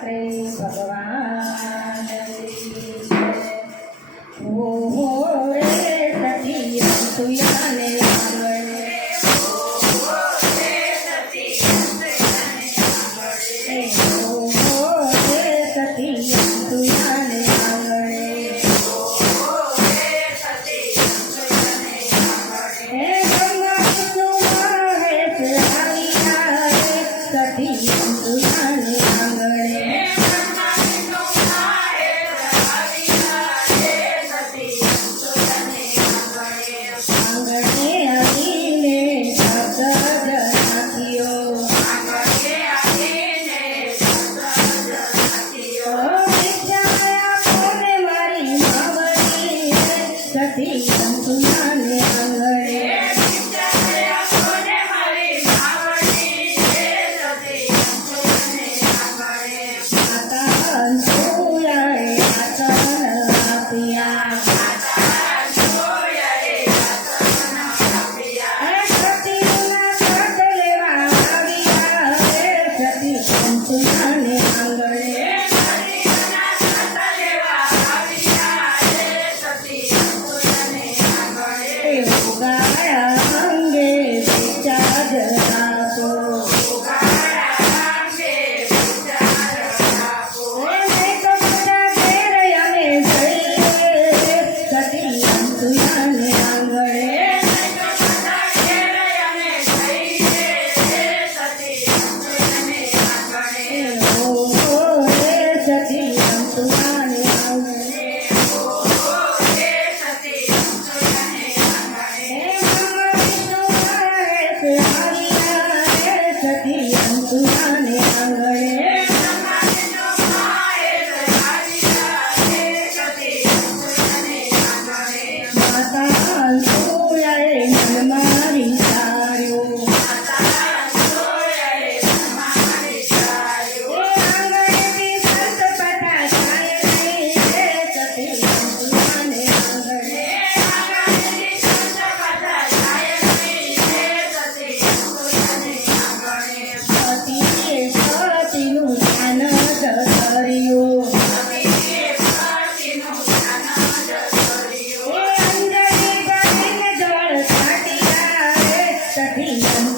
3, 2, 1, sabiam